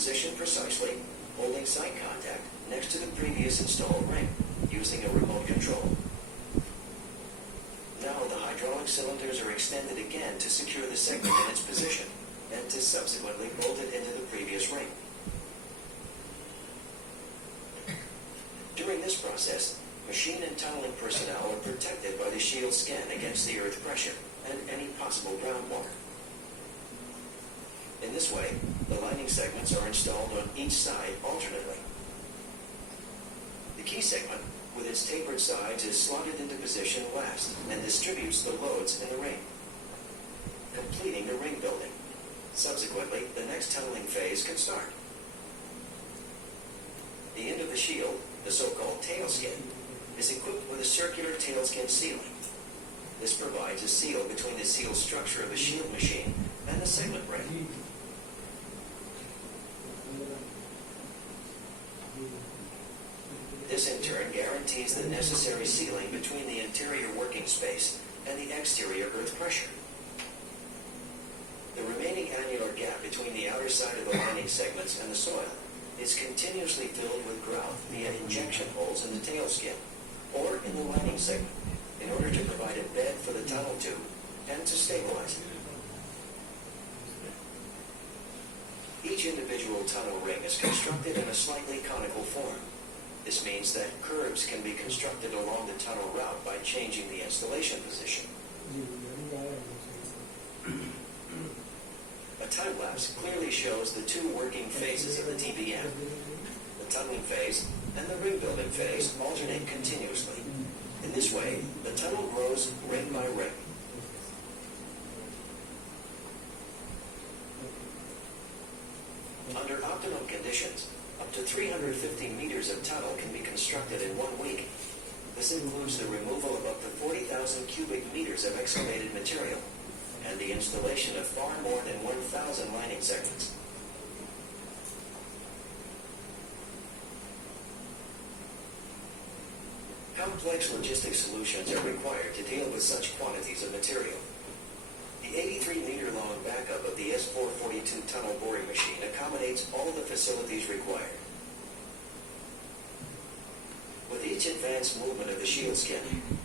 positioned precisely, holding site contact next to the previous installed ring, using a remote control. Now the hydraulic cylinders are extended again to secure the segment in its position, and to subsequently bolt it into the previous ring. During this process, machine and tunneling personnel are protected by the shield skin against the earth pressure and any possible groundwater. In this way, the lining segments are installed on each side alternately. The key segment, with its tapered sides, is slotted into position last and distributes the loads in the ring, completing the ring building. Subsequently, the next tunneling phase can start. The end of the shield, the so-called tail skin, is equipped with a circular tail skin sealing. This provides a seal between the seal structure of the shield machine and the segment ring. This in turn guarantees the necessary sealing between the interior working space and the exterior earth pressure. The remaining annular gap between the outer side of the lining segments and the soil is continuously filled with grout via injection holes in the tail skin or in the lining segment in order to provide a bed for the tunnel tube and to stabilize it. Each individual tunnel ring is constructed in a slightly conical form. This means that curves can be constructed along the tunnel route by changing the installation position. A time-lapse clearly shows the two working phases of the TBM. The tunneling phase and the ring building phase alternate continuously. In this way, the tunnel grows ring by ring. Under optimum conditions, up to 350 meters of tunnel can be constructed in 1 week. This includes the removal of up to 40,000 cubic meters of excavated material and the installation of far more than 1,000 lining segments. Complex logistic solutions are required to deal with such quantities of material. The 83-meter-long backup of the S442 tunnel boring machine accommodates all the facilities required. With each advanced movement of the shield skin,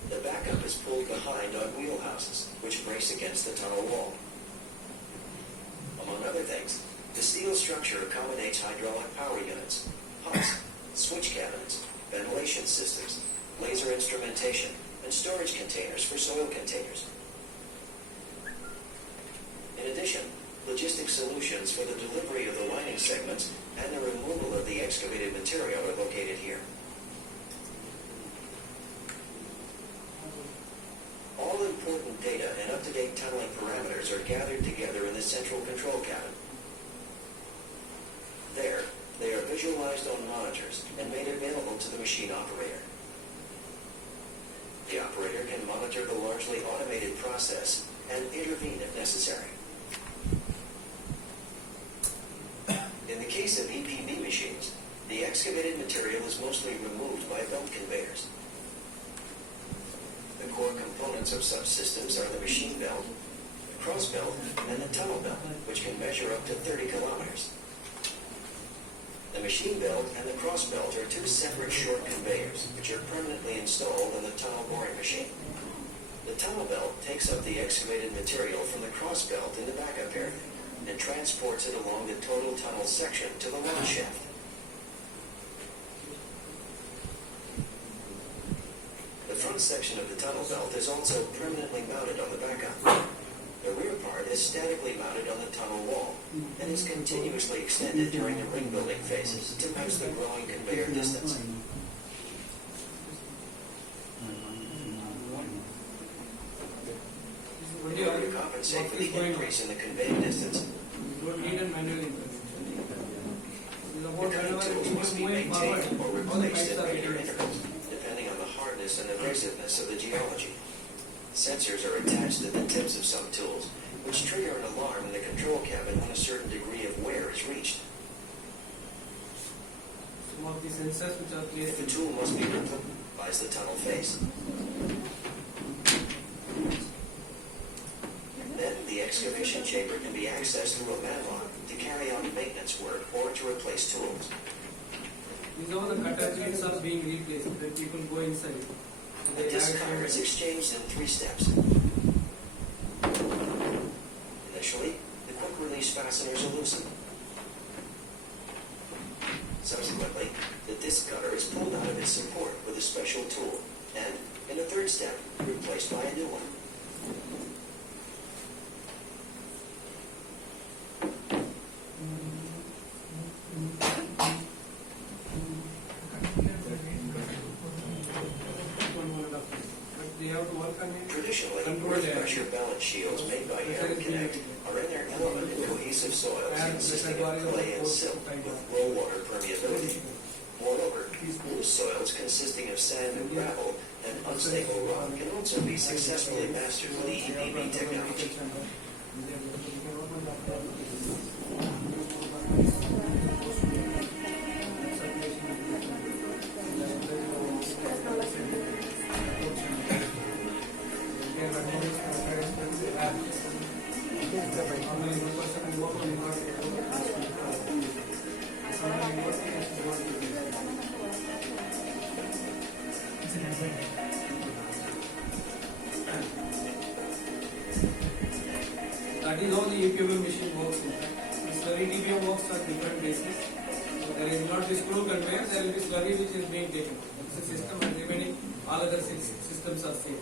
the backup is pulled behind on wheelhouses, which brace against the tunnel wall. Among other things, the steel structure accommodates hydraulic power units, pumps, switch cabinets, ventilation systems, laser instrumentation, and storage containers for soil containers. In addition, logistic solutions for the delivery of the lining segments and the removal of the excavated material are located here. All important data and up-to-date tunneling parameters are gathered together in the central control cabin. There, they are visualized on monitors and made available to the machine operator. The operator can monitor the largely automated process and intervene if necessary. In the case of EPB machines, the excavated material is mostly removed by belt conveyors. The core components of such systems are the machine belt, the cross belt, and the tunnel belt, which can measure up to 30 kilometers. The machine belt and the cross belt are two separate short conveyors, which are permanently installed in the tunnel boring machine. The tunnel belt takes up the excavated material from the cross belt in the backup area and transports it along the total tunnel section to the launch shaft. The front section of the tunnel belt is also permanently mounted on the backup. The rear part is statically mounted on the tunnel wall and is continuously extended during the ring building phases to match the growing conveyor distance. In order to compensate for the increase in the conveyor distance, the cutting tools must be maintained or replaced at regular intervals, depending on the hardness and abrasiveness of the geology. Sensors are attached to the tips of some tools, which trigger an alarm in the control cabin when a certain degree of wear is reached. If a tool must be replaced, the tunnel face. Then the excavation chamber can be accessed through a manlock to carry out maintenance work or to replace tools. These are the cutter blades are being replaced when people go inside. The disc cutter is exchanged in 3 steps. Initially, the quick-release fasteners are loosened. Subsequently, the disc cutter is pulled out of its support with a special tool, and, in the 3rd step, replaced by a new one. Traditionally, earth pressure balance shields made by Air Connect are in their element in cohesive soils consisting of clay and silt with low water permeability. Moreover, loose soils consisting of sand and gravel and unstable rock can also be successfully mastered with the EPB technology. That is how the EPB machine works. The slurry TPM works on different bases. So there is not the screw conveyor, there will be slurry which is being taken. It's a system and remaining all other systems are same.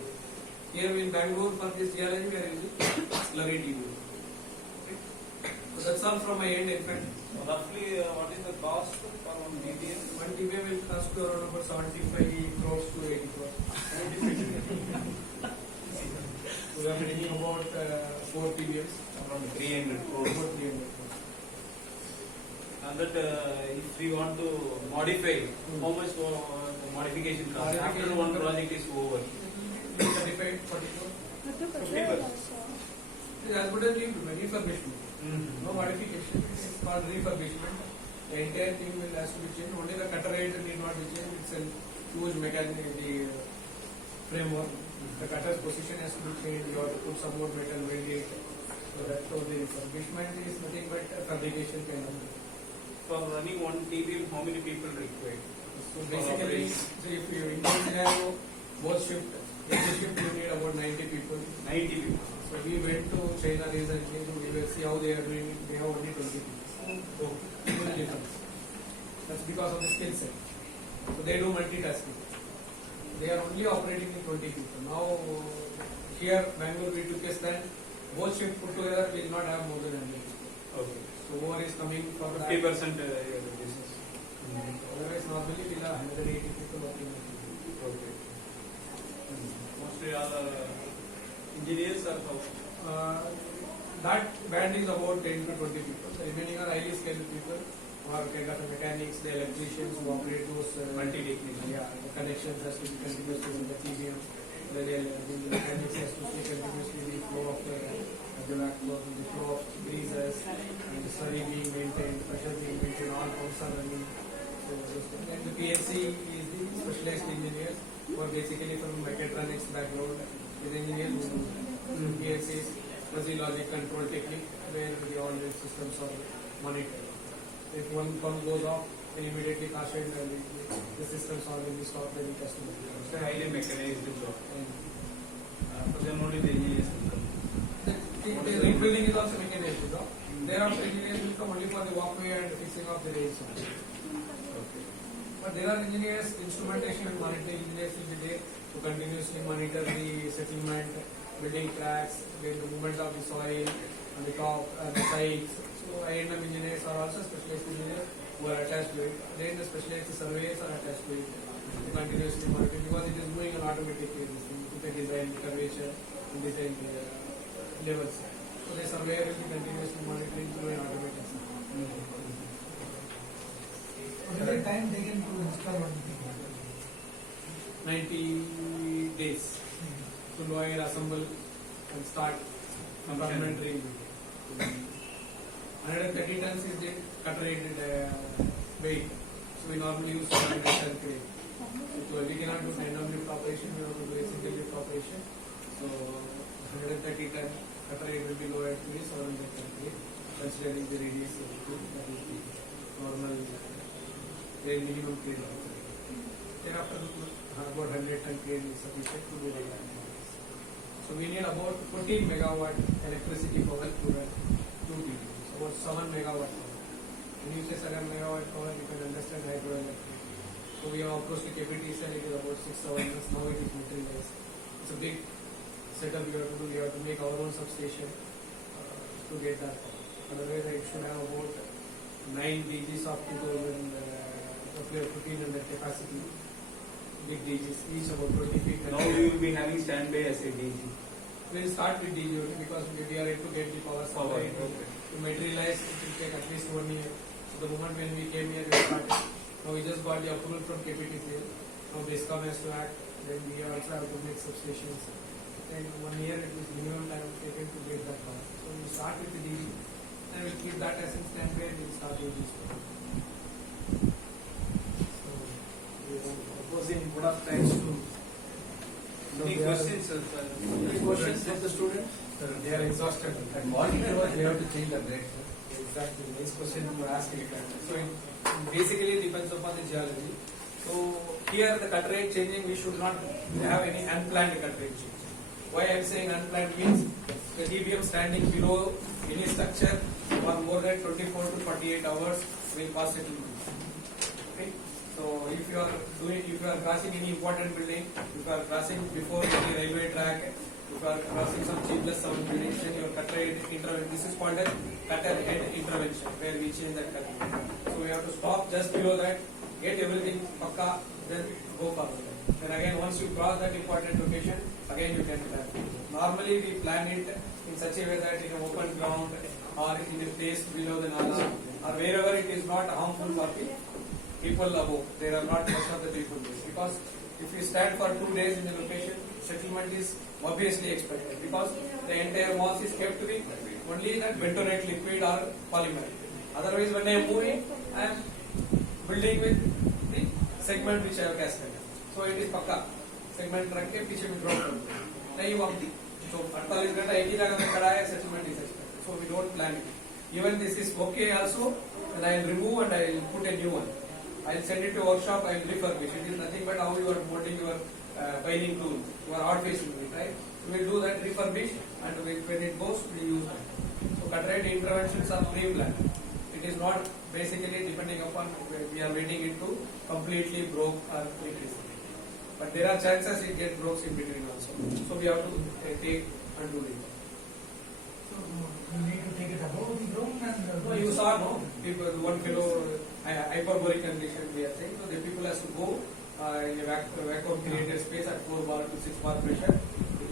Here in Bangalore for this geology we are using slurry TPM. Okay. So that's all from my end in fact. So roughly what is the cost for one TPM? One TPM will cost you around about 75 crores to 80 crores. We are making about 4 TPMs. Around 300 crores. About 300 crores. And that if we want to modify, how much modification cost after one project is over? 35, 40 crores. 50%. It is as good as refurbishment. No modification. It's called refurbishment. The entire thing will has to be changed. Only the cutter rate need not be changed. It's a huge mechanism, the framework. The cutter's position has to be changed. You have to put some more metal, weld it. So that's how the refurbishment is nothing but a fabrication kind of. For running one TPM, how many people required? So basically, so if you in this scenario, both shift, every shift you need about 90 people. 90 people. So we went to China recently, so we will see how they are doing it. They have only 20 people. So huge difference. That's because of the skill set. So they do multitasking. They are only operating in 20 people. Now here Bangalore we took a stand. Both shift put together will not have more than 100 people. Okay. So more is coming for 50% business. Otherwise normally we have 180 people working on it. Okay. Mostly all engineers are how? That band is about 10 to 20 people. The remaining are highly skilled people who are kind of mechanics, the electricians who operate those Multi-technicians. Yeah, the connections has to be continuously in the TBM. The mechanics has to see continuously the flow of the backflow, the flow of breezes, and the slurry being maintained, pressure being maintained, all pumps are running. So, and the PLC is the specialized engineers who are basically from mechatronics background. With engineers who do PLCs, fuzzy logic control technique, where all the systems are monitored. If one pump goes off, then immediately caution the systems are will be stopped by the customer. It's a highly mechanized job. And For them only the engineers will come. the rebuilding is also mechanized job. Thereafter engineers will come only for the walkway and fixing of the rails. Okay. But there are engineers, instrumentation and monitoring engineers will be there to continuously monitor the settlement, building tracks, then the movement of the soil on the top and the sides. So I&M engineers are also specialized engineers who are attached to it. Then the specialized surveyors are attached to it to continuously monitor because it is moving on automatic basis. With the design, curvature, and design levels. So the surveyor will be continuously monitoring through an automatic system. What is the time taken to install one? 90 days to lower, assemble, and start compartment range. 130 tons is the cutter rated weight. So we normally use 100 ton crane. So we cannot do tandem lift operation, we have to do a single lift operation. So 130 ton cutter rate will be lowered to 700 ton crane. considering the radius of the tube, that is the normal minimum crane. Thereafter, about 100 ton crane is sufficient to do the analysis. So we need about 14 megawatt electricity power to run 2 TBs, about 7 megawatt power. When you say 7 megawatt power, you can understand hydroelectric. So we have approached the KPTC and it is about 6 hours. Now it is materialized. It's a big setup we have to do. We have to make our own substation to get that power. Otherwise, it should have about 9 DGs of 2000, roughly 1500 capacity. Big DGs, each about 20 feet. Now you will be having standby as a DG. We will start with DG only because we are able to get the power supply. To materialize, it will take at least 1 year. So the moment when we came here, we started. Now we just got the approval from KPTC. Now DISCOM has to act. Then we also have to make substations. And 1 year it is minimum time taken to get that power. So we start with the DG and we'll keep that as in standby and we'll start with this. So we are proposing product thanks to. Any questions, sir? Any questions from the students? They are exhausted. And what intervals they have to change the grade, sir? Exactly. Nice question you are asking. So it basically depends upon the geology. So here the cut rate changing, we should not have any unplanned cut rate change. Why I am saying unplanned means the DBM standing below any structure for more than 24 to 48 hours will cause settlement. Okay. So if you are crossing any important building, if you are crossing before any railway track, if you are crossing some G+7 buildings, then your cut rate intervention. This is called a cutter head intervention, where we change that cut rate. So we have to stop just below that, get everything pakka, then go forward. Then again, once you cross that important location, again you can plan. Normally we plan it in such a way that in an open ground or in a place below the nala or wherever it is not harmful for the people above. There are not much of the people there. Because if you stand for 2 days in the location, settlement is obviously expected because the entire mass is kept with only that bentonite liquid or polymer. Otherwise, when I am moving, I am building with the segment which I have casted. So it is pakka. Segment रख के पीछे में drop कर नहीं हुआ तो 48 घंटा एक ही जगह में खड़ा है settlement is expected. So we don't plan it. Even this is okay also, and I will remove and I will put a new one. I will send it to workshop. I will refurbish. It is nothing but how you are molding your binding tool. You are hard facing it, right? We will do that refurbish, and when it goes, we use that. So cut rate interventions are pre-planned. It is not basically depending upon we are waiting it to completely broke or increase. But there are chances it get broke in between also. So we have to take and do it. So you need to take it above the ground and. No, you saw no people. One fellow hyperbolic condition we are saying. So the people has to go in a vacuum created space at 4 bar to 6 bar pressure.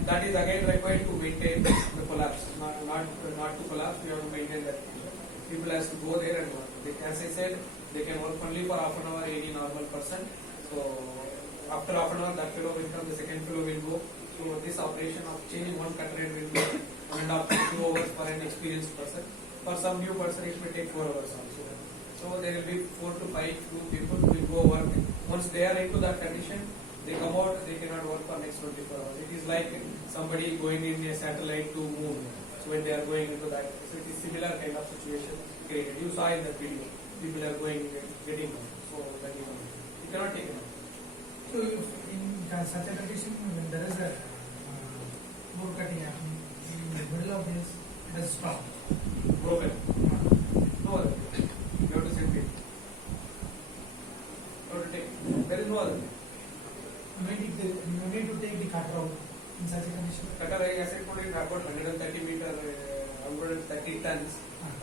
That is again required to maintain the collapse. Not to collapse. We have to maintain that pressure. People has to go there and work. As I said, they can work only for half an hour. Any normal person. So after half an hour, that fellow will come. The second fellow will go. So this operation of changing one cut rate will be 1.5 to 2 hours for an experienced person. For some new person, it may take 4 hours also. So there will be 4 to 5 new people who will go work. Once they are into that condition, they come out, they cannot work for next 24 hours. It is like somebody going in a satellite to moon. So when they are going into that, so it is similar kind of situation created. You saw in the video, people are going, getting out. So that you cannot take it out. So if in such a condition, when there is a more cutting happening, in the middle of this, it has stopped. Broken. No other. You have to send it. You have to take. There is no other. You need to take the cutter out in such a condition. Cutter, I said, put it about 130 meter, 130 tons,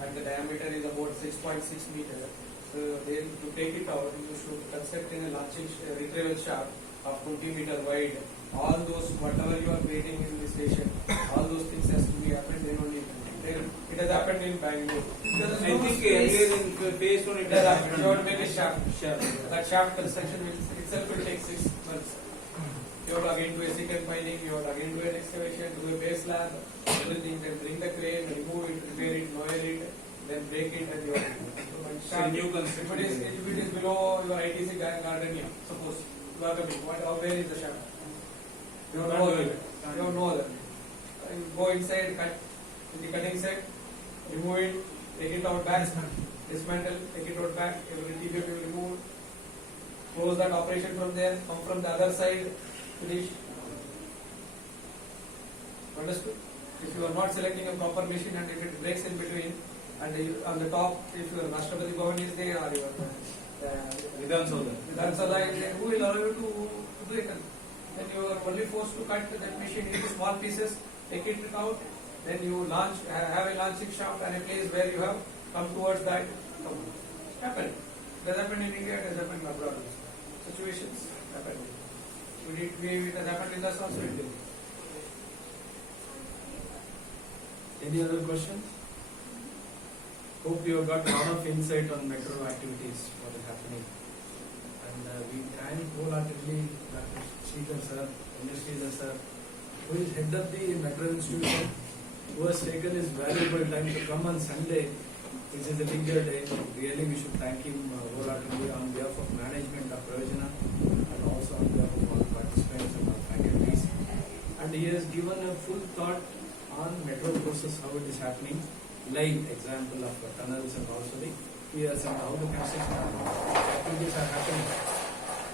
and the diameter is about 6.6 meters. So then to take it out, you should construct in a launching retrieval shaft of 20 meter wide. All those, whatever you are creating in the station, all those things has to be happened. Then only it has happened in Bangalore. I think earlier in phase 1 it has happened. You have to make a shaft. That shaft construction itself will take 6 months. You have to again do a second piling, you have to again do an excavation, do a base slab, everything, then bring the crane, remove it, repair it, lower it, then break it, and you have to So new construction. if it is below your ITC garden here, suppose you are coming, where is the shaft? You have no other. You have no other. You go inside, cut with the cutting set, remove it, take it out back, dismantle, take it out back, every TBF will remove, close that operation from there, come from the other side, finish. Understood? If you are not selecting a proper machine and if it breaks in between, and on the top, if your Rashtrapati Bhavan is there or your Vidhan Soda. Vidhan Sabha is there, who will allow you to break it? Then you are only forced to cut that machine into small pieces, take it out, then you launch, have a launching shaft and a place where you have come towards that. Happen. It has happened in India, it has happened abroad. Situations happen. It has happened in us also. Any other questions? Hope you have got a lot of insight on metro activities, what is happening. And we thank wholeheartedly Dr. Sridharan sir, Sridharan sir, who is head of the metro institution, who has taken his valuable time to come on Sunday, which is a bigger day. Really, we should thank him wholeheartedly on behalf of management of Pravajana and also on behalf of all participants and our faculties. And he has given a full thought on metro process, how it is happening, live example of tunnels and also the piers and how the construction activities are happening.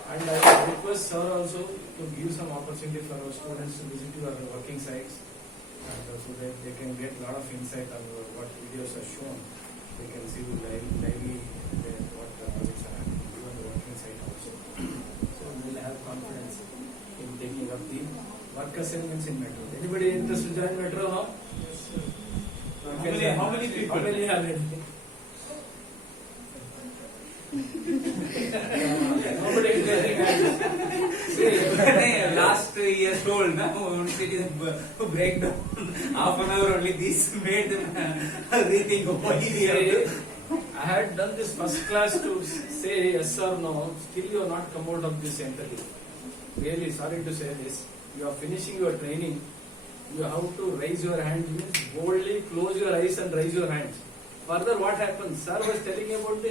And I would request sir also to give some opportunity for our students to visit your working sites, and so that they can get a lot of insight on what videos are shown. They can see lively what projects are happening, even the working site also. So we will have confidence in taking up the work assignments in metro. Anybody interested to join metro now? How many people? How many are ready? Nobody is getting it. Last year told, once it is breakdown, half an hour only, this made them rethink why we have. I had done this first class to say yes or no, still you have not come out of this entity. Really sorry to say this. You are finishing your training, you have to raise your hand, means boldly close your eyes and raise your hands. Further what happens? Sir was telling about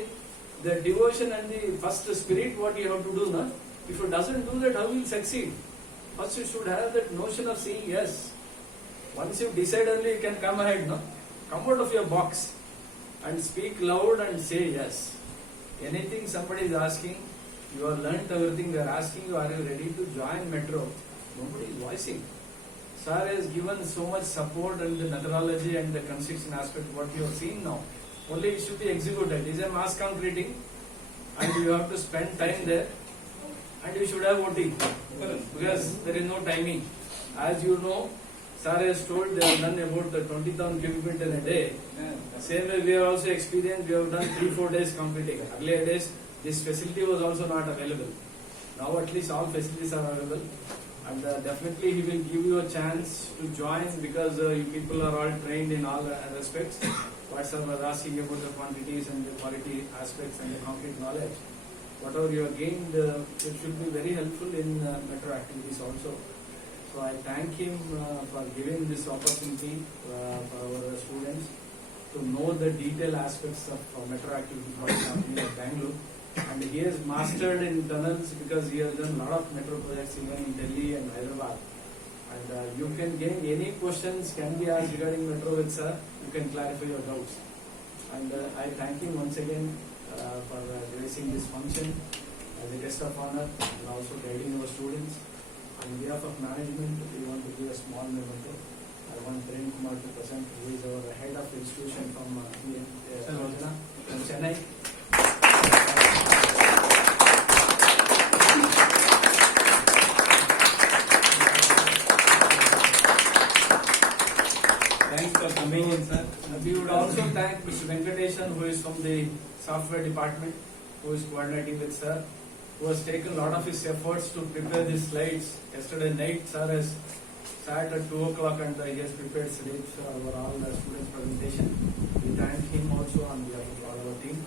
the devotion and the first spirit, what you have to do. Na? If you doesn't do that, how will you succeed? First you should have that notion of saying yes. Once you decide only you can come ahead. No? Come out of your box and speak loud and say yes. Anything somebody is asking, you have learnt everything, they are asking you, are you ready to join metro? Nobody is voicing. Sir has given so much support and the methodology and the construction aspect, what you have seen now. Only it should be executed. It is a mass concreting and you have to spend time there and you should have OT because there is no timing. As you know, Sir has told they have done about the 20,000 cubic meter in a day. Same way we have also experienced, we have done 3-4 days completing. Earlier days, this facility was also not available. Now at least all facilities are available. And definitely he will give you a chance to join because you people are all trained in all respects. What sir was asking about the quantities and the quality aspects and the concrete knowledge. Whatever you have gained, it should be very helpful in metro activities also. So I thank him for giving this opportunity for our students to know the detailed aspects of metro activities what is happening at Bangalore. And he has mastered in tunnels because he has done a lot of metro projects even in Delhi and Hyderabad. And you can gain any questions can be asked regarding metro with sir. You can clarify your doubts. And I thank him once again for gracing this function as a guest of honor and also guiding our students. On behalf of management, we want to give a small memento. I want Prem Kumar to present, who is our head of institution from Chennai. Thanks for coming in, sir. We would also thank Mr. Venkatesan, who is from the software department, who is coordinating with sir, who has taken a lot of his efforts to prepare these slides. Yesterday night, sir has sat at 2 o'clock and he has prepared slides for our all students' presentation. We thank him also on behalf of all our team.